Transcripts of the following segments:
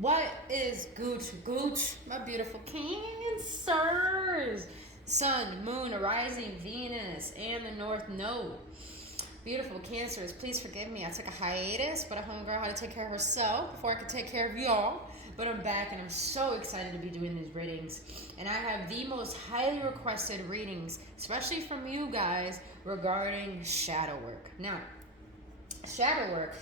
What is Gooch, my beautiful Cancers? Sun, Moon, Rising, Venus, and the North Node. Beautiful Cancers, please forgive me. I took a hiatus, but a homegirl had to take care of herself before I could take care of y'all. But I'm back and I'm so excited to be doing these readings. And I have the most highly requested readings, especially from you guys, regarding shadow work. Now, shadow work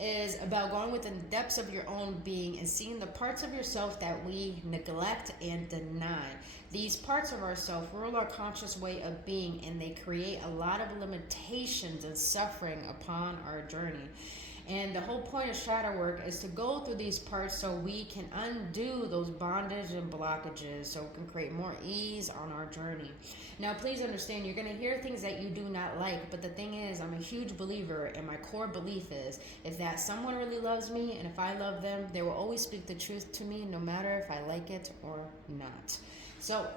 is about going within the depths of your own being and seeing the parts of yourself that we neglect and deny. These parts of ourself rule our conscious way of being, and they create a lot of limitations and suffering upon our journey. And the whole point of shadow work is to go through these parts so we can undo those bondage and blockages, so we can create more ease on our journey. Now, please understand, you're going to hear things that you do not like, but the thing is, I'm a huge believer, and my core belief is if that someone really loves me and if I love them, they will always speak the truth to me, no matter if I like it or not. So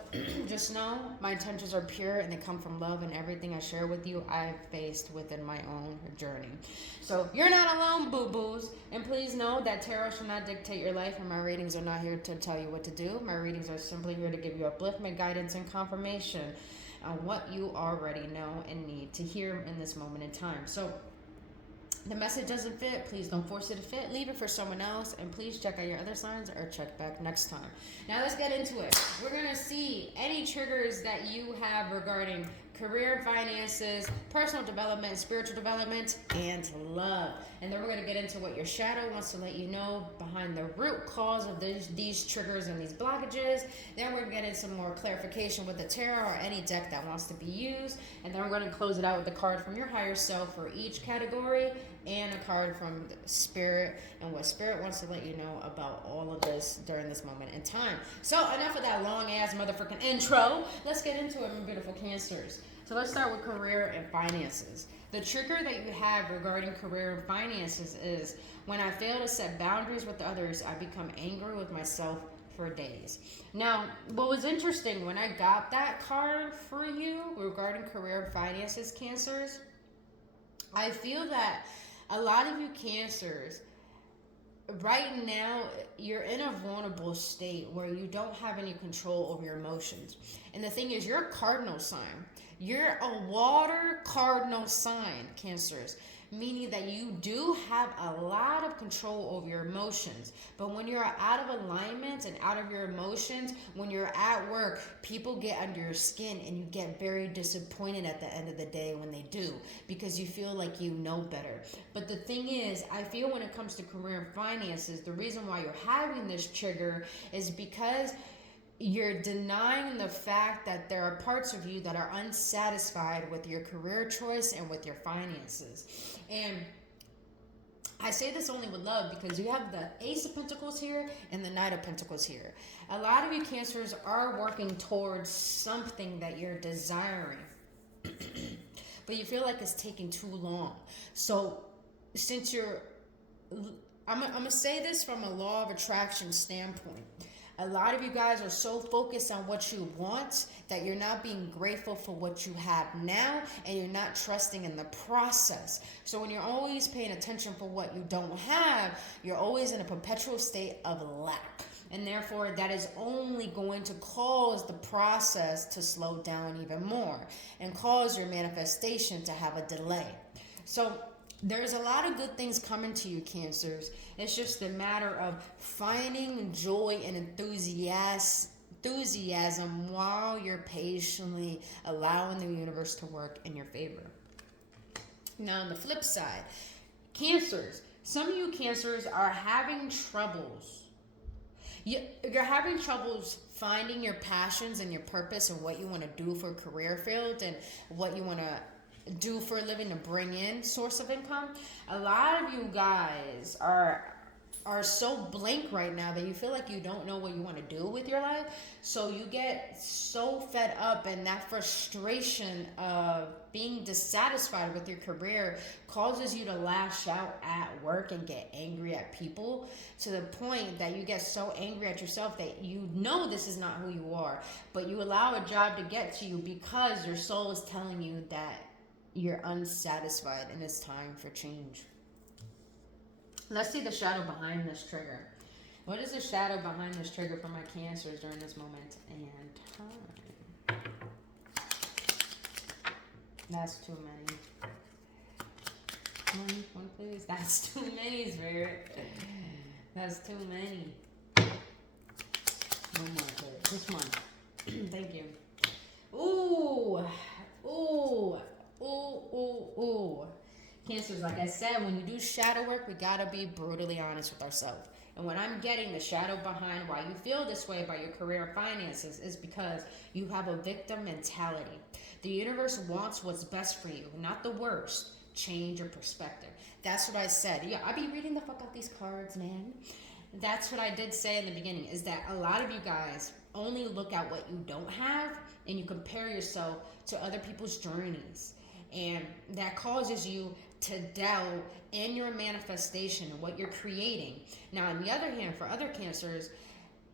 just know my intentions are pure and they come from love, and everything I share with you I've faced within my own journey. So you're not alone, boo-boos. And please know that tarot should not dictate your life, and my readings are not here to tell you what to do. My readings are simply here to give you upliftment, guidance, and confirmation on what you already know and need to hear in this moment in time. So the message doesn't fit, please don't force it to fit. Leave it for someone else, and please check out your other signs or check back next time. Now let's get into it. We're going to see any triggers that you have regarding career, finances, personal development, spiritual development, and love. And then we're going to get into what your shadow wants to let you know behind the root cause of these triggers and these blockages. Then we're going to get into some more clarification with the tarot or any deck that wants to be used. And then we're going to close it out with the card from your higher self for each category, and a card from Spirit and what Spirit wants to let you know about all of this during this moment in time. So enough of that long ass motherfucking intro. Let's get into it, my beautiful Cancers. So let's start with career and finances. The trigger that you have regarding career and finances is when I fail to set boundaries with others, I become angry with myself for days. Now, what was interesting when I got that card for you regarding career and finances, Cancers, I feel that a lot of you Cancers, right now, you're in a vulnerable state where you don't have any control over your emotions. And the thing is, you're a cardinal sign. You're a water cardinal sign, Cancers, meaning that you do have a lot of control over your emotions. But when you're out of alignment and out of your emotions, when you're at work, people get under your skin and you get very disappointed at the end of the day when they do, because you feel like you know better. But the thing is, I feel when it comes to career and finances, the reason why you're having this trigger is because you're denying the fact that there are parts of you that are unsatisfied with your career choice and with your finances. And I say this only with love because you have the Ace of Pentacles here and the Knight of Pentacles here. A lot of you Cancers are working towards something that you're desiring, but you feel like it's taking too long. So since I'm going to say this from a law of attraction standpoint. A lot of you guys are so focused on what you want that you're not being grateful for what you have now, and you're not trusting in the process. So when you're always paying attention for what you don't have, you're always in a perpetual state of lack. And therefore, that is only going to cause the process to slow down even more and cause your manifestation to have a delay. So there's a lot of good things coming to you, Cancers. It's just a matter of finding joy and enthusiasm while you're patiently allowing the universe to work in your favor. Now, on the flip side, Cancers, some of you Cancers are having troubles. You're having troubles finding your passions and your purpose and what you want to do for a career field and what you want to do for a living to bring in source of income. A lot of you guys are so blank right now that you feel like you don't know what you want to do with your life. So you get so fed up, and that frustration of being dissatisfied with your career causes you to lash out at work and get angry at people, to the point that you get so angry at yourself that you know this is not who you are, but you allow a job to get to you because your soul is telling you that you're unsatisfied and it's time for change. Let's see the shadow behind this trigger. What is the shadow behind this trigger for my Cancers during this moment and time? That's too many. One, please. That's too many, Spirit. That's too many. One more, please. Just one. Thank you. Ooh. Ooh. Ooh. Ooh. Ooh. Cancers, like I said, when you do shadow work, we gotta be brutally honest with ourselves. And when I'm getting the shadow behind why you feel this way about your career and finances is because you have a victim mentality. The universe wants what's best for you, not the worst. Change your perspective. That's what I said. Yeah, I be reading the fuck out these cards, man. That's what I did say in the beginning, is that a lot of you guys only look at what you don't have and you compare yourself to other people's journeys. And that causes you to doubt in your manifestation and what you're creating. Now, on the other hand, for other Cancers,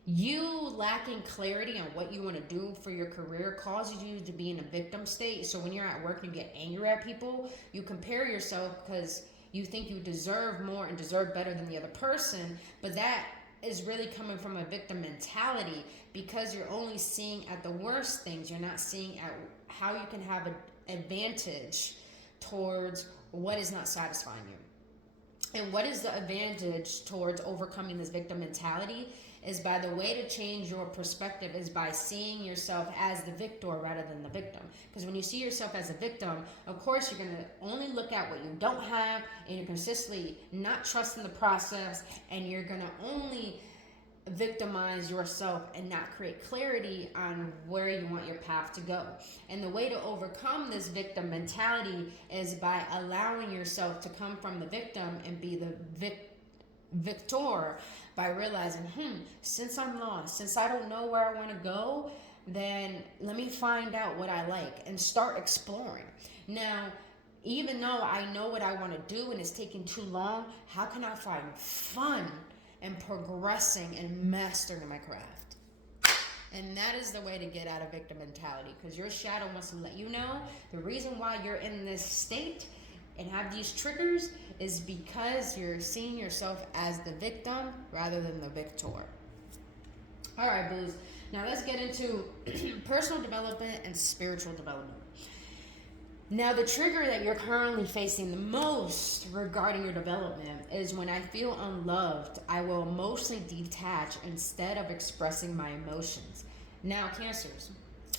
you lacking clarity on what you want to do for your career causes you to be in a victim state. So when you're at work and you get angry at people, you compare yourself because you think you deserve more and deserve better than the other person. But that is really coming from a victim mentality because you're only seeing at the worst things. You're not seeing at how you can have an advantage towards what is not satisfying you. And what is the advantage towards overcoming this victim mentality is by the way to change your perspective is by seeing yourself as the victor rather than the victim. Because when you see yourself as a victim, of course you're going to only look at what you don't have and you're consistently not trusting the process, and you're going to only victimize yourself and not create clarity on where you want your path to go. And the way to overcome this victim mentality is by allowing yourself to come from the victim and be the victor, by realizing, since I'm lost, since I don't know where I want to go, then let me find out what I like and start exploring. Now, even though I know what I want to do and it's taking too long, how can I find fun and progressing and mastering my craft? And that is the way to get out of victim mentality, because your shadow wants to let you know the reason why you're in this state and have these triggers is because you're seeing yourself as the victim rather than the victor. All right, booze. Now let's get into personal development and spiritual development. Now, the trigger that you're currently facing the most regarding your development is when I feel unloved, I will emotionally detach instead of expressing my emotions. Now, Cancers,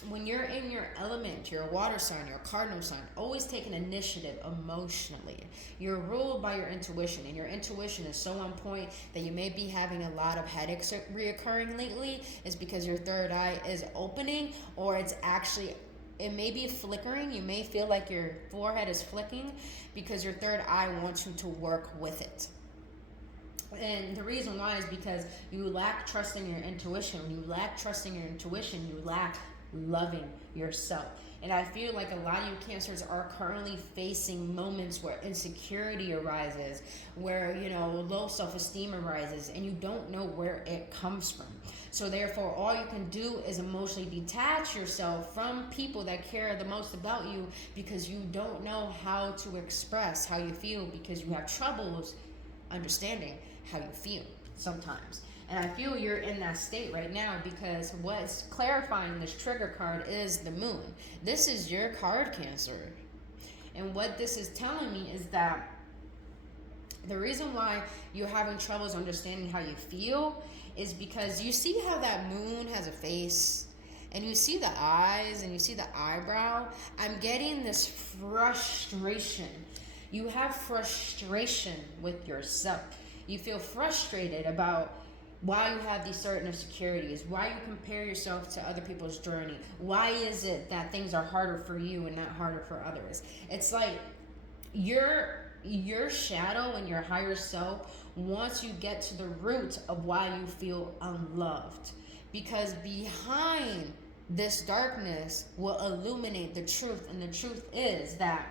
when you're in your element, your water sign, your cardinal sign, always take an initiative emotionally. You're ruled by your intuition, and your intuition is so on point that you may be having a lot of headaches reoccurring lately. Is because your third eye is opening, or it's actually, it may be flickering. You may feel like your forehead is flicking because your third eye wants you to work with it. And the reason why is because you lack trust in your intuition. When you lack trust in your intuition, you lack loving yourself. And I feel like a lot of you Cancers are currently facing moments where insecurity arises, where, low self-esteem arises, and you don't know where it comes from. So therefore, all you can do is emotionally detach yourself from people that care the most about you, because you don't know how to express how you feel, because you have troubles understanding how you feel sometimes. And I feel you're in that state right now, because what's clarifying this trigger card is the moon. This is your card, Cancer. And what this is telling me is that the reason why you're having troubles understanding how you feel is because you see how that moon has a face, and you see the eyes, and you see the eyebrow. I'm getting this frustration. You have frustration with yourself. You feel frustrated about why you have these certain insecurities, why you compare yourself to other people's journey. Why is it that things are harder for you and not harder for others? It's like your shadow and your higher self wants you to get to the root of why you feel unloved. Because behind this darkness will illuminate the truth. And the truth is that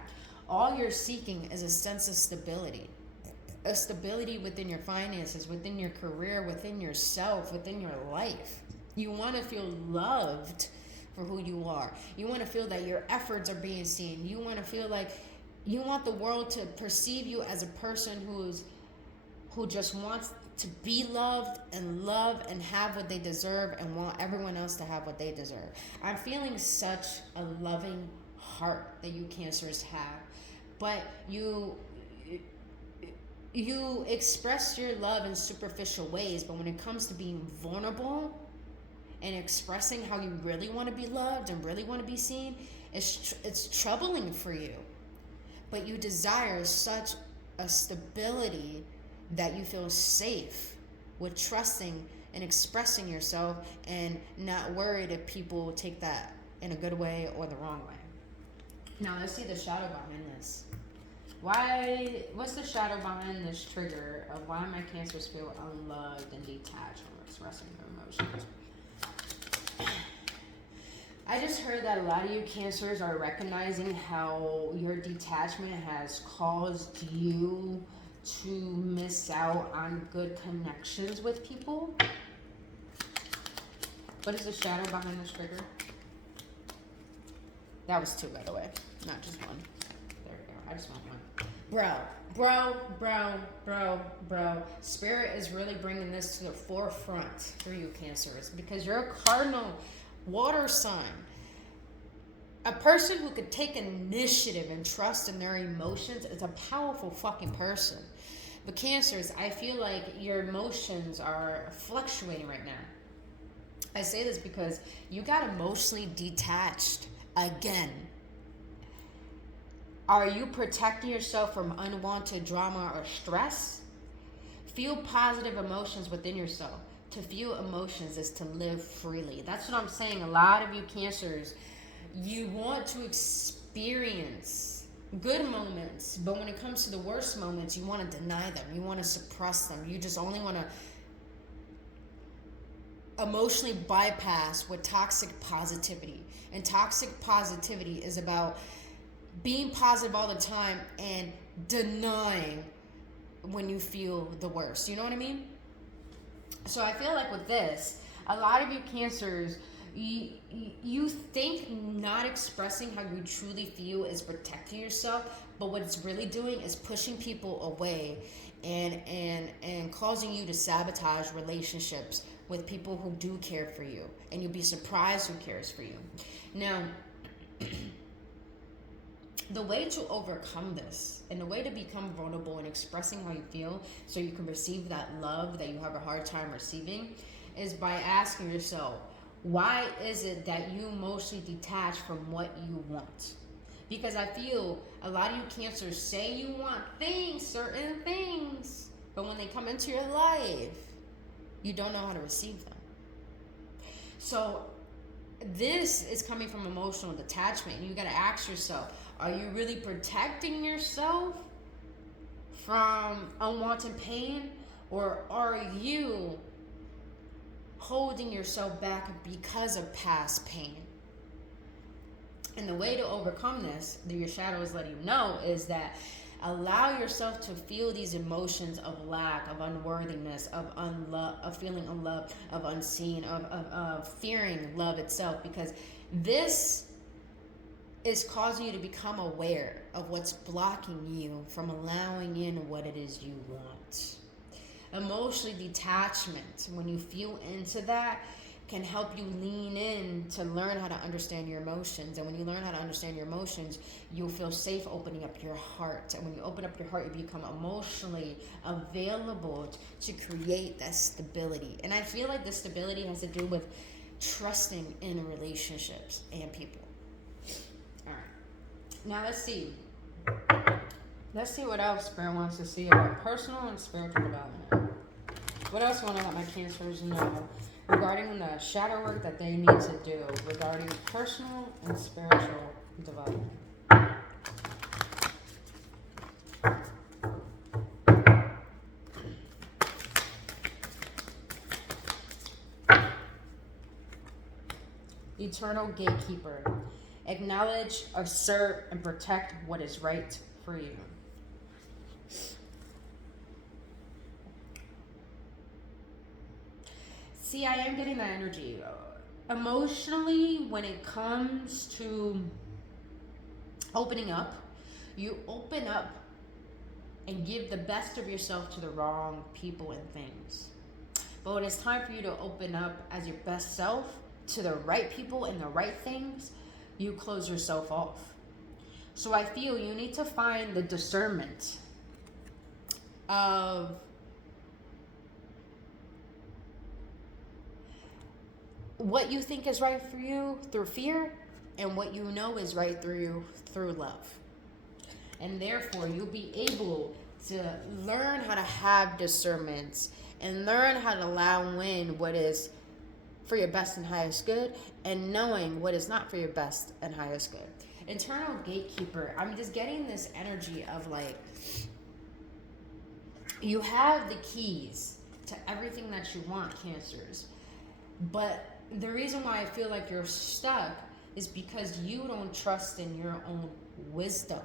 all you're seeking is a sense of stability. A stability within your finances, within your career, within yourself, within your life. You want to feel loved for who you are. You want to feel that your efforts are being seen. You want to feel like you want the world to perceive you as a person who just wants to be loved and love and have what they deserve and want everyone else to have what they deserve. I'm feeling such a loving heart that you Cancers have, but you express your love in superficial ways, but when it comes to being vulnerable and expressing how you really want to be loved and really want to be seen, it's troubling for you. But you desire such a stability that you feel safe with trusting and expressing yourself and not worried if people take that in a good way or the wrong way. Now let's see the shadow behind this. What's the shadow behind this trigger of why my Cancers feel unloved and detached when expressing their emotions? I just heard that a lot of you Cancers are recognizing how your detachment has caused you to miss out on good connections with people. What is the shadow behind this trigger? That was 2, by the way, not just 1. There we go. I just want 1. Bro. Spirit is really bringing this to the forefront for you Cancers because you're a cardinal water sign. A person who could take initiative and trust in their emotions is a powerful fucking person. But Cancers, I feel like your emotions are fluctuating right now. I say this because you got emotionally detached again. Are you protecting yourself from unwanted drama or stress? Feel positive emotions within yourself. To feel emotions is to live freely. That's what I'm saying. A lot of you Cancers, you want to experience good moments, but when it comes to the worst moments, you want to deny them. You want to suppress them. You just only want to emotionally bypass with toxic positivity. And toxic positivity is about being positive all the time and denying when you feel the worst. You know what I mean? So I feel like with this, a lot of you Cancers, you think not expressing how you truly feel is protecting yourself, but what it's really doing is pushing people away and causing you to sabotage relationships with people who do care for you, and you'll be surprised who cares for you. Now, the way to overcome this and the way to become vulnerable and expressing how you feel so you can receive that love that you have a hard time receiving is by asking yourself, why is it that you mostly detach from what you want? Because I feel a lot of you Cancers say you want things, certain things, but when they come into your life, you don't know how to receive them. So this is coming from emotional detachment. You got to ask yourself, are you really protecting yourself from unwanted pain, or are you holding yourself back because of past pain? And the way to overcome this, that your shadow is letting you know, is that allow yourself to feel these emotions of lack, of unworthiness, of feeling unloved, of unseen, of fearing love itself, because this is causing you to become aware of what's blocking you from allowing in what it is you want. Emotional detachment, when you feel into that, can help you lean in to learn how to understand your emotions. And when you learn how to understand your emotions, you'll feel safe opening up your heart. And when you open up your heart, you become emotionally available to create that stability. And I feel like the stability has to do with trusting in relationships and people. All right. Now let's see. Let's see what else Spirit wants to see about personal and spiritual development. What else want to let my Cancers know regarding the shadow work that they need to do regarding personal and spiritual development? Eternal gatekeeper. Acknowledge, assert, and protect what is right for you. See, I am getting that energy. Emotionally, when it comes to opening up, you open up and give the best of yourself to the wrong people and things. But when it's time for you to open up as your best self to the right people and the right things, you close yourself off. So I feel you need to find the discernment of what you think is right for you through fear and what you know is right through you through love. And therefore, you'll be able to learn how to have discernments and learn how to allow in what is for your best and highest good, and knowing what is not for your best and highest good. Internal gatekeeper, I'm just getting this energy of like, you have the keys to everything that you want, Cancers. But the reason why I feel like you're stuck is because you don't trust in your own wisdom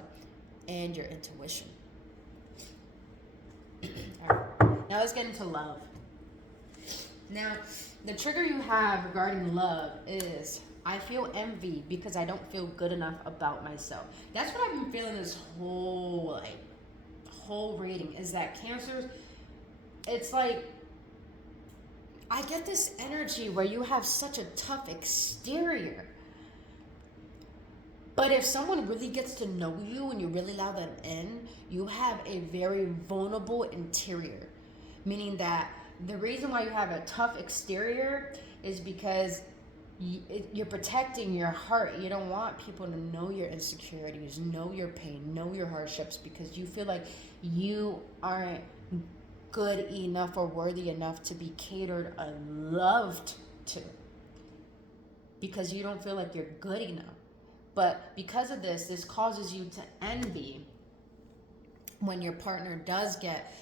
and your intuition. All right. Now let's get into love. Now, the trigger you have regarding love is, I feel envy because I don't feel good enough about myself. That's what I've been feeling this whole reading, is that Cancers, it's like, I get this energy where you have such a tough exterior. But if someone really gets to know you and you really allow them in, you have a very vulnerable interior. Meaning that the reason why you have a tough exterior is because you're protecting your heart. You don't want people to know your insecurities, know your pain, know your hardships, because you feel like you aren't good enough or worthy enough to be catered and loved to, because you don't feel like you're good enough. But because of this causes you to envy when your partner does get,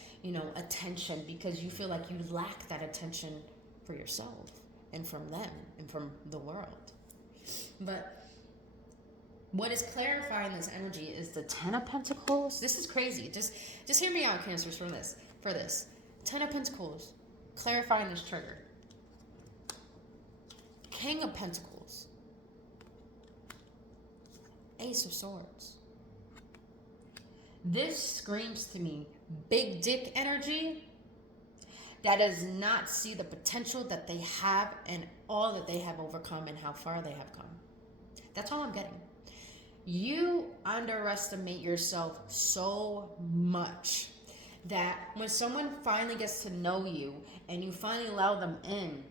attention, because you feel like you lack that attention for yourself and from them and from the world. But what is clarifying this energy is the Ten of Pentacles. This is crazy. Just hear me out, Cancers, for this. Ten of Pentacles, clarifying this trigger. King of Pentacles. Ace of Swords. This screams to me big dick energy that does not see the potential that they have and all that they have overcome and how far they have come. That's all I'm getting. You underestimate yourself so much that when someone finally gets to know you and you finally allow them in,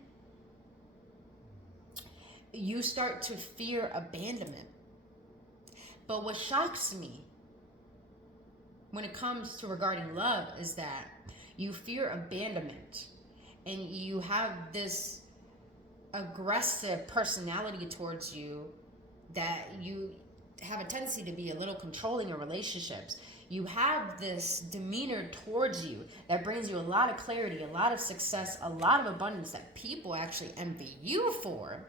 you start to fear abandonment. But what shocks me when it comes to regarding love is that you fear abandonment and you have this aggressive personality towards you, that you have a tendency to be a little controlling in relationships. You have this demeanor towards you that brings you a lot of clarity, a lot of success, a lot of abundance that people actually envy you for.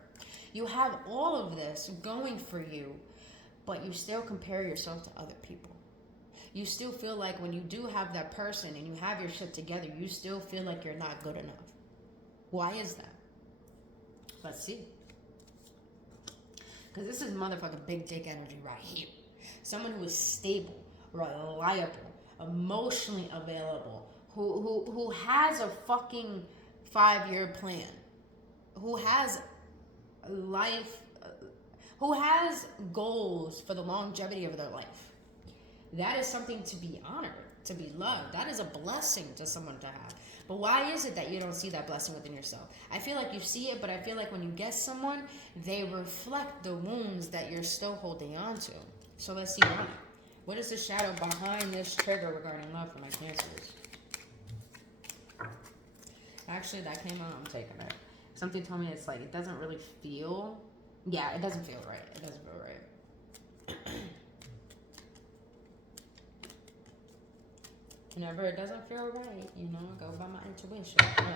You have all of this going for you, but you still compare yourself to other people. You still feel like when you do have that person and you have your shit together, you still feel like you're not good enough. Why is that? Let's see. Because this is motherfucking big dick energy right here. Someone who is stable, reliable, emotionally available, who has a fucking 5-year plan, who has life, who has goals for the longevity of their life. That is something to be honored, to be loved. That is a blessing to someone to have. But why is it that you don't see that blessing within yourself? I feel like you see it, but I feel like when you get someone, they reflect the wounds that you're still holding on to. So let's see why. What is the shadow behind this trigger regarding love for my Cancers? Actually, that came out. I'm taking it. Something told me it's like, it doesn't really feel... Yeah, it doesn't feel right. It doesn't feel right. Whenever it doesn't feel right, go by my intuition. Yeah.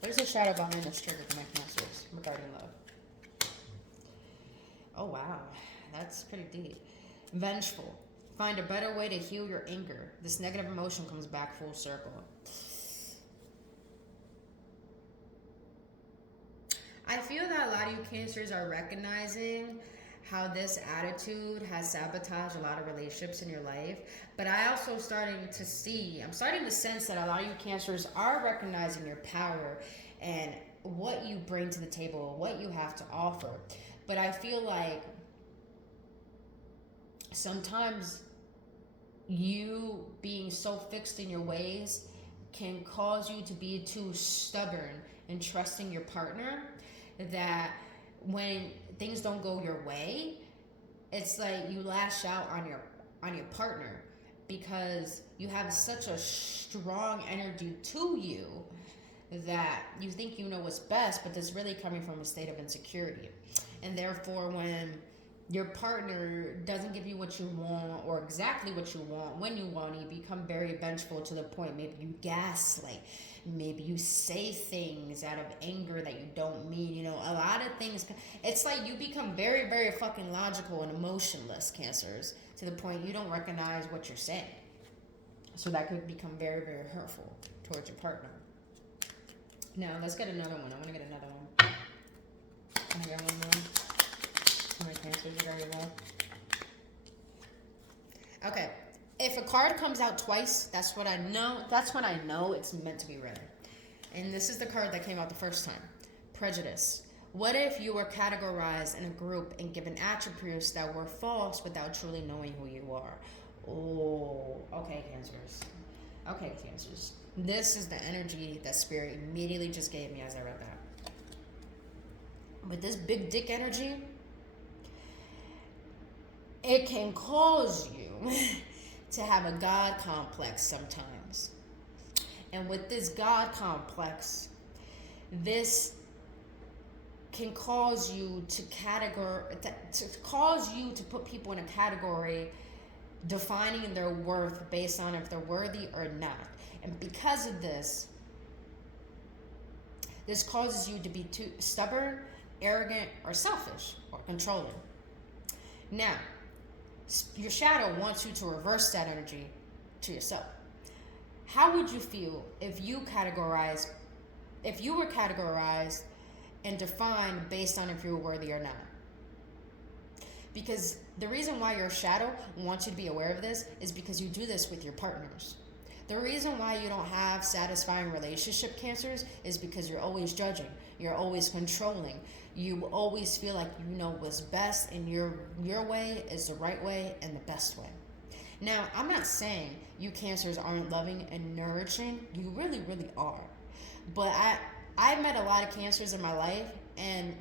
What is the shadow behind this trigger for my Cancers regarding love? Oh, wow. That's pretty deep. Vengeful. Find a better way to heal your anger. This negative emotion comes back full circle. I feel that a lot of you Cancers are recognizing how this attitude has sabotaged a lot of relationships in your life. But I'm starting to sense that a lot of you Cancers are recognizing your power and what you bring to the table, what you have to offer. But I feel like sometimes you being so fixed in your ways can cause you to be too stubborn in trusting your partner, that when things don't go your way, it's like you lash out on your partner because you have such a strong energy to you that you think you know what's best, but that's really coming from a state of insecurity. And therefore, when your partner doesn't give you what you want or exactly what you want when you want it, you become very vengeful to the point maybe you gaslight, maybe you say things out of anger that you don't mean. You know, a lot of things, it's like you become very, very fucking logical and emotionless, Cancers, to the point you don't recognize what you're saying. So that could become very, very hurtful towards your partner. Now, let's get another one. I want to get another one. Can I get one more? My Cancers are very low. Okay. If a card comes out twice, that's when I know it's meant to be read. And this is the card that came out the first time. Prejudice. What if you were categorized in a group and given attributes that were false without truly knowing who you are? Oh, okay, Cancers. Okay, Cancers. This is the energy that Spirit immediately just gave me as I read that. With this big dick energy, it can cause you to have a God complex sometimes. And with this God complex, this can cause you to put people in a category, defining their worth based on if they're worthy or not. And because of this causes you to be too stubborn, arrogant, or selfish, or controlling. Now, your shadow wants you to reverse that energy to yourself. How would you feel if you were categorized and defined based on if you were worthy or not? Because the reason why your shadow wants you to be aware of this is because you do this with your partners. The reason why you don't have satisfying relationship, Cancers, is because you're always judging. You're always controlling. You always feel like you know what's best, and your way is the right way and the best way. Now, I'm not saying you Cancers aren't loving and nourishing. You really, really are. But I've met a lot of Cancers in my life, and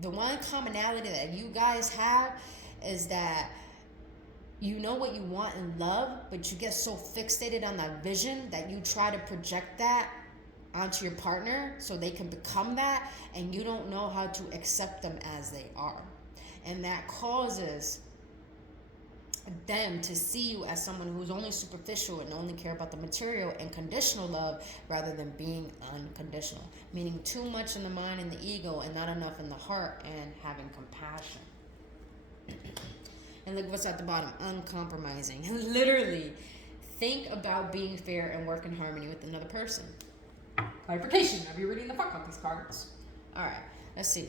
the one commonality that you guys have is that you know what you want in love, but you get so fixated on that vision that you try to project that onto your partner so they can become that, and you don't know how to accept them as they are. And that causes them to see you as someone who's only superficial and only care about the material and conditional love rather than being unconditional, meaning too much in the mind and the ego and not enough in the heart and having compassion. And look what's at the bottom, uncompromising. Literally, think about being fair and work in harmony with another person. Clarification, I'll be reading the fuck out these cards. Alright, let's see.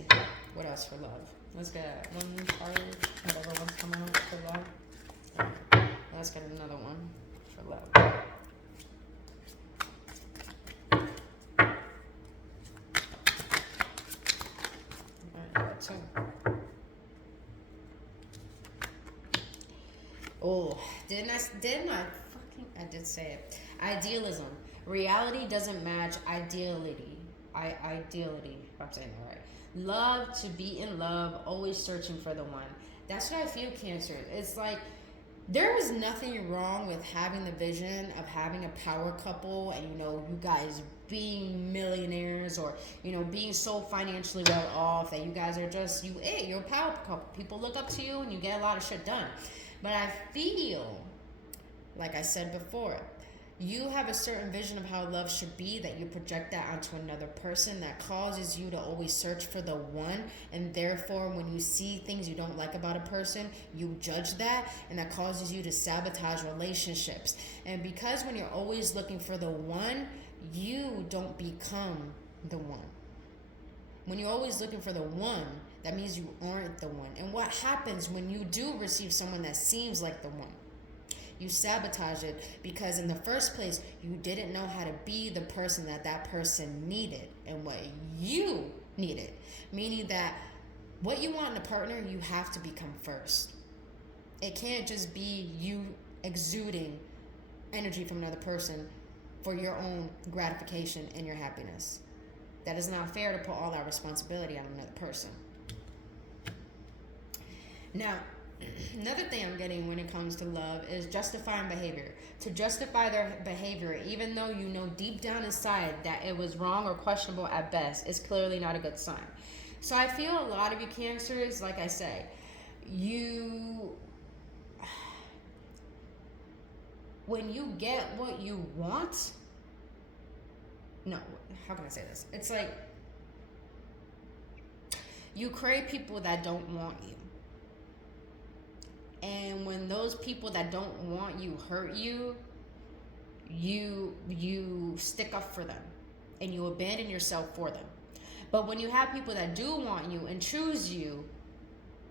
What else for love? Let's get one card, whatever one's coming out for love. Let's get another one for love. Alright, got two. Oh, I did say it. Idealism. Reality doesn't match ideality. Ideality, if I'm saying that right. Love, to be in love, always searching for the one. That's what I feel, Cancer. It's like, there is nothing wrong with having the vision of having a power couple and, you know, you guys being millionaires or, you know, being so financially well off that you guys are just, you're a power couple. People look up to you and you get a lot of shit done. But I feel, like I said before, you have a certain vision of how love should be that you project that onto another person that causes you to always search for the one, and therefore when you see things you don't like about a person, you judge that, and that causes you to sabotage relationships. And because when you're always looking for the one, you don't become the one. When you're always looking for the one, That means you aren't the one. And what happens when you do receive someone that seems like the one? You sabotage it because in the first place, you didn't know how to be the person that that person needed and what you needed. Meaning that what you want in a partner, you have to become first. It can't just be you exuding energy from another person for your own gratification and your happiness. That is not fair to put all that responsibility on another person. Now, another thing I'm getting when it comes to love is justifying behavior. To justify their behavior, even though you know deep down inside that it was wrong or questionable at best, is clearly not a good sign. So I feel a lot of you Cancers, like I say, when you get what you want, no, how can I say this? It's like you crave people that don't want you. And when those people that don't want you hurt you, you stick up for them and you abandon yourself for them. But when you have people that do want you and choose you,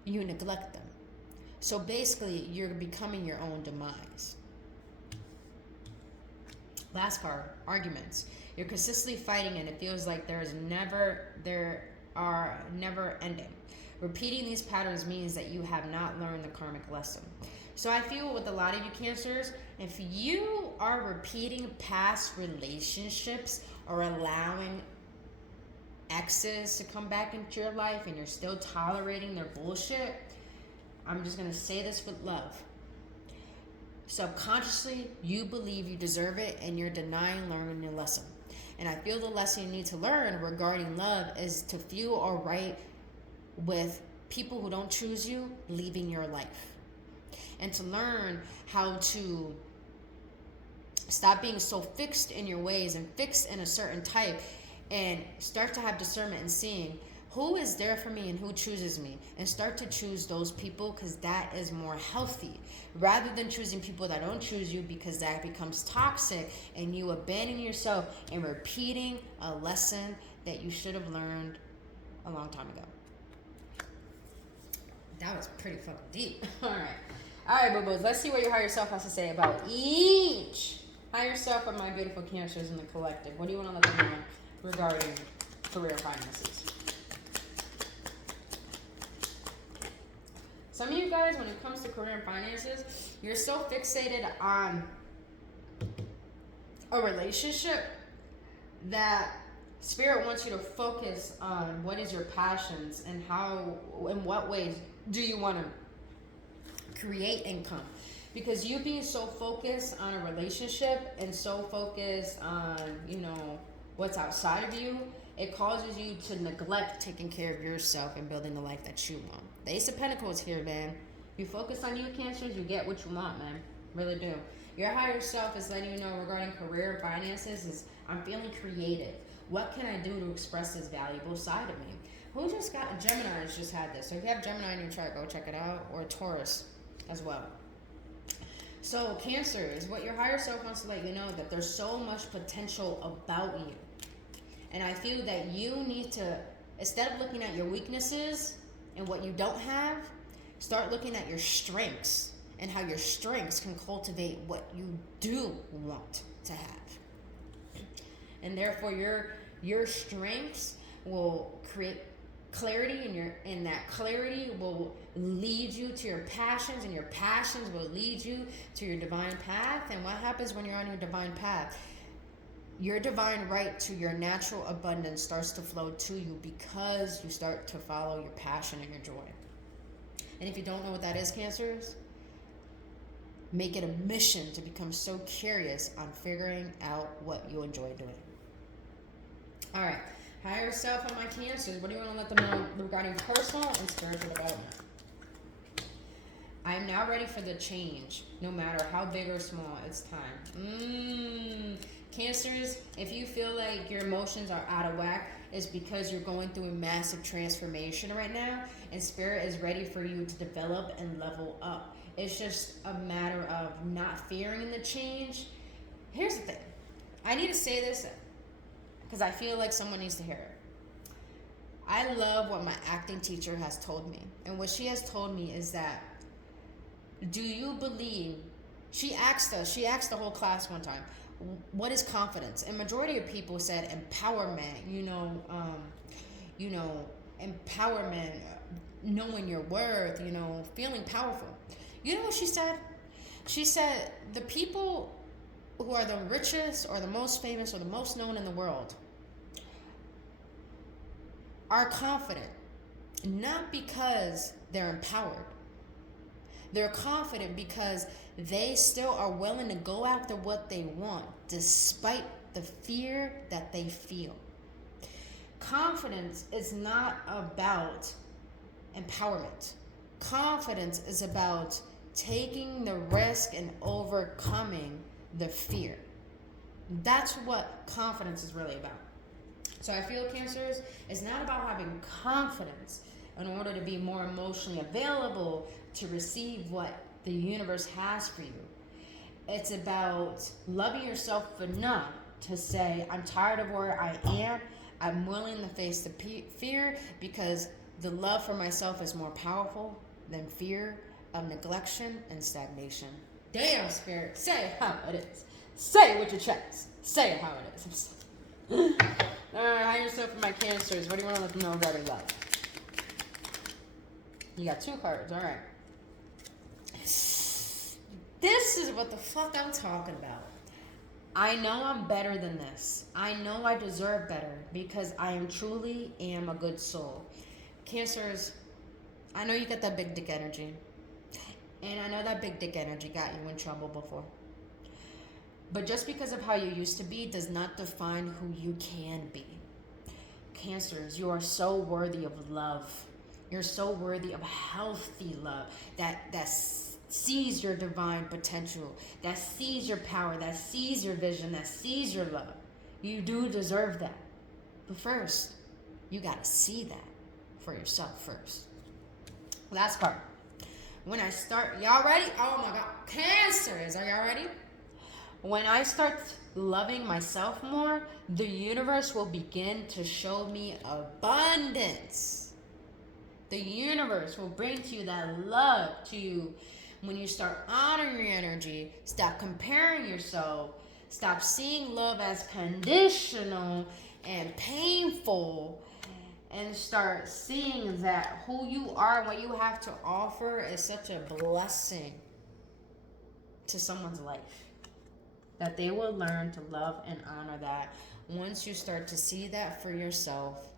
you neglect them. So basically, you're becoming your own demise. Last part, arguments. You're consistently fighting and it feels like there are never ending. Repeating these patterns means that you have not learned the karmic lesson. So I feel with a lot of you Cancers, if you are repeating past relationships or allowing exes to come back into your life and you're still tolerating their bullshit, I'm just going to say this with love. Subconsciously, you believe you deserve it and you're denying learning your lesson. And I feel the lesson you need to learn regarding love is to feel all right with people who don't choose you leaving your life. And to learn how to stop being so fixed in your ways and fixed in a certain type and start to have discernment and seeing who is there for me and who chooses me, and start to choose those people because that is more healthy rather than choosing people that don't choose you because that becomes toxic and you abandon yourself and repeating a lesson that you should have learned a long time ago. That was pretty fucking deep. All right, boo-boos. Let's see what your higher self has to say about each higher self of my beautiful Cancers in the collective. What do you want to let them know regarding career finances? Some of you guys, when it comes to career and finances, you're so fixated on a relationship that Spirit wants you to focus on what is your passions and how, in what ways do you want to create income. Because you being so focused on a relationship and so focused on, what's outside of you, it causes you to neglect taking care of yourself and building the life that you want. The Ace of Pentacles here, man. If you focus on you, Cancers, you get what you want, man. Really do. Your higher self is letting you know regarding career and finances is I'm feeling creative. What can I do to express this valuable side of me? Who just got Gemini's just had this? So if you have Gemini in your chart, go check it out. Or Taurus as well. So Cancer is what your higher self wants to let you know that there's so much potential about you. And I feel that you need to, instead of looking at your weaknesses and what you don't have, start looking at your strengths and how your strengths can cultivate what you do want to have. And therefore your strengths will create clarity, and that clarity will lead you to your passions, and your passions will lead you to your divine path. And what happens when you're on your divine path? Your divine right to your natural abundance starts to flow to you because you start to follow your passion and your joy. And if you don't know what that is, Cancers, make it a mission to become so curious on figuring out what you enjoy doing. All right, higher self on my Cancers. What do you want to let them know regarding personal and spiritual development? I am now ready for the change, no matter how big or small. It's time. Cancers, if you feel like your emotions are out of whack, it's because you're going through a massive transformation right now, and Spirit is ready for you to develop and level up. It's just a matter of not fearing the change. Here's the thing. I need to say this because I feel like someone needs to hear it. I I love what my acting teacher has told me. And what she has told me is that, do you believe, she asked the whole class one time, what is confidence? And majority of people said empowerment, empowerment, knowing your worth, feeling powerful. You know what she said? She said the people who are the richest or the most famous or the most known in the world are confident, not because they're empowered. They're confident because they still are willing to go after what they want, despite the fear that they feel. Confidence is not about empowerment. Confidence is about taking the risk and overcoming the fear. That's what confidence is really about. So I feel, Cancers, it's not about having confidence in order to be more emotionally available to receive what the universe has for you. It's about loving yourself enough to say, I'm tired of where I am. I'm willing to face the fear, because the love for myself is more powerful than fear of neglection and stagnation. Damn, Spirit, say it how it is. Say it with your chest. Say it how it is. Alright, how yourself for my Cancers? What do you want to let them know about your love? You got 2 cards, alright. This is what the fuck I'm talking about. I know I'm better than this. I know I deserve better, because I truly am a good soul. Cancers, I know you got that big dick energy. And I know that big dick energy got you in trouble before. But just because of how you used to be does not define who you can be. Cancers, you are so worthy of love. You're so worthy of healthy love that sees your divine potential, that sees your power, that sees your vision, that sees your love. You do deserve that. But first, you got to see that for yourself first. Last card. When I start, y'all ready? Oh my God. Cancers, are y'all ready? When I start loving myself more, the universe will begin to show me abundance. The universe will bring to you that love to you. When you start honoring your energy, stop comparing yourself, stop seeing love as conditional and painful, and start seeing that who you are, what you have to offer is such a blessing to someone's life, that they will learn to love and honor that once you start to see that for yourself.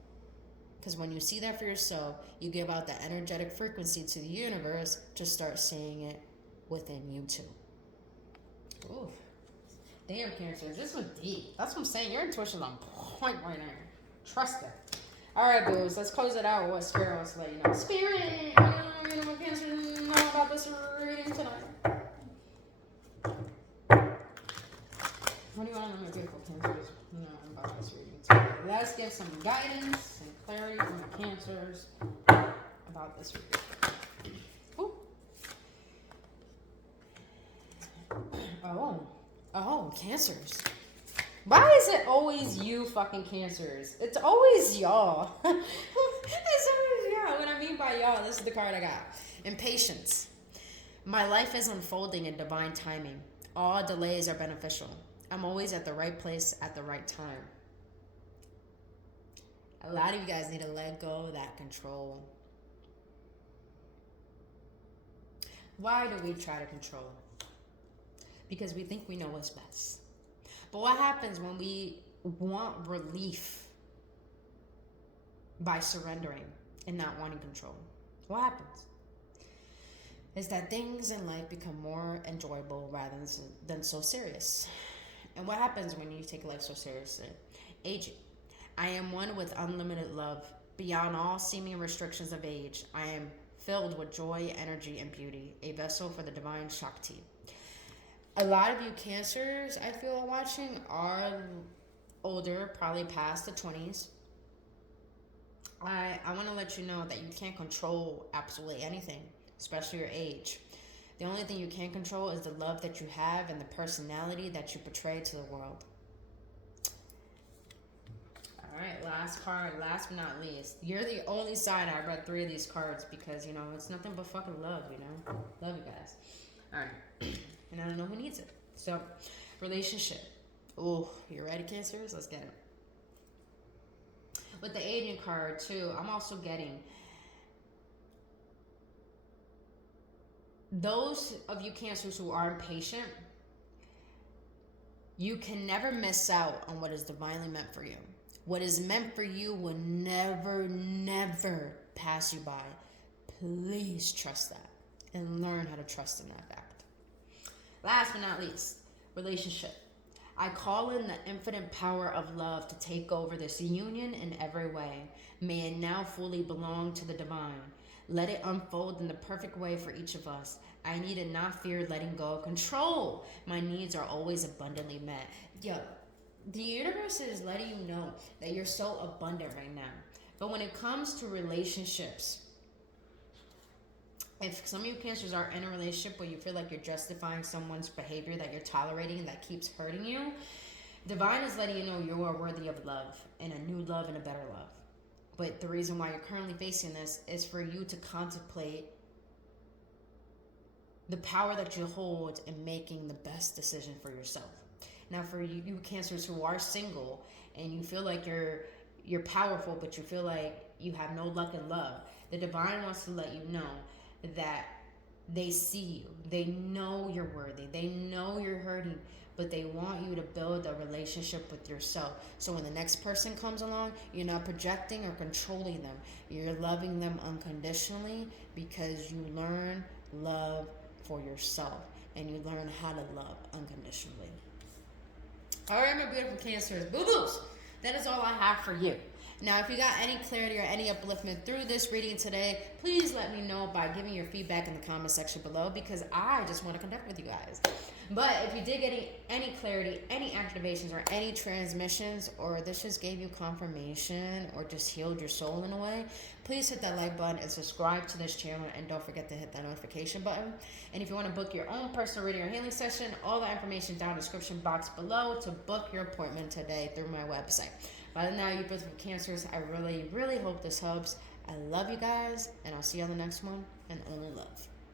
Because when you see that for yourself, you give out that energetic frequency to the universe to start seeing it within you too. Ooh. Damn, Cancers, this was deep. That's what I'm saying. Your intuition's on point right now. Trust it. All right, booze. Let's close it out with what Spirit wants to let you know. Spirit, you know what Cancer know about this reading tonight. What do you want to know, my beautiful Cancers? No, about this reading tonight. Let's give some guidance and clarity from the Cancers about this reading. Ooh. Oh, Cancers. Why is it always you fucking Cancers? It's always y'all. It's always y'all. What I mean by y'all, this is the card I got. Impatience. My life is unfolding in divine timing. All delays are beneficial. I'm always at the right place at the right time. A lot of you guys need to let go of that control. Why do we try to control? Because we think we know what's best. But what happens when we want relief by surrendering and not wanting control? What happens? Is that things in life become more enjoyable rather than so serious. And what happens when you take life so seriously? Aging. I am one with unlimited love. Beyond all seeming restrictions of age, I am filled with joy, energy, and beauty. A vessel for the divine Shakti. A lot of you Cancers, I feel, watching are older, probably past the 20s. I want to let you know that you can't control absolutely anything, especially your age. The only thing you can control is the love that you have and the personality that you portray to the world. All right, last card, last but not least. You're the only sign I read 3 of these cards because, you know, it's nothing but fucking love, you know? Love you guys. All right. And I don't know who needs it. So, relationship. Oh, you ready, Cancers? Let's get it. With the agent card, too, I'm also getting those of you Cancers who are impatient, you can never miss out on what is divinely meant for you. What is meant for you will never, never pass you by. Please trust that and learn how to trust in that fact. Last but not least, relationship. I call in the infinite power of love to take over this union in every way. May it now fully belong to the divine. Let it unfold in the perfect way for each of us. I need to not fear letting go of control. My needs are always abundantly met. Yo, the universe is letting you know that you're so abundant right now. But when it comes to relationships, if some of you Cancers are in a relationship where you feel like you're justifying someone's behavior that you're tolerating and that keeps hurting you, divine is letting you know you are worthy of love, and a new love and a better love. But the reason why you're currently facing this is for you to contemplate the power that you hold in making the best decision for yourself. Now, for you Cancers who are single and you feel like you're powerful, but you feel like you have no luck in love, the divine wants to let you know that they see you. They know you're worthy. They know you're hurting, but they want you to build a relationship with yourself. So when the next person comes along, you're not projecting or controlling them. You're loving them unconditionally because you learn love for yourself and you learn how to love unconditionally. All right, my beautiful Cancers, boo-boos, that is all I have for you. Now, if you got any clarity or any upliftment through this reading today, please let me know by giving your feedback in the comment section below because I just want to connect with you guys. But if you did get any clarity, any activations, or any transmissions, or this just gave you confirmation or just healed your soul in a way, please hit that like button and subscribe to this channel, and don't forget to hit that notification button. And if you want to book your own personal reading or healing session, all the information down in the description box below to book your appointment today through my website. By now, you beautiful Cancers, I really, really hope this helps. I love you guys, and I'll see you on the next one, and only love.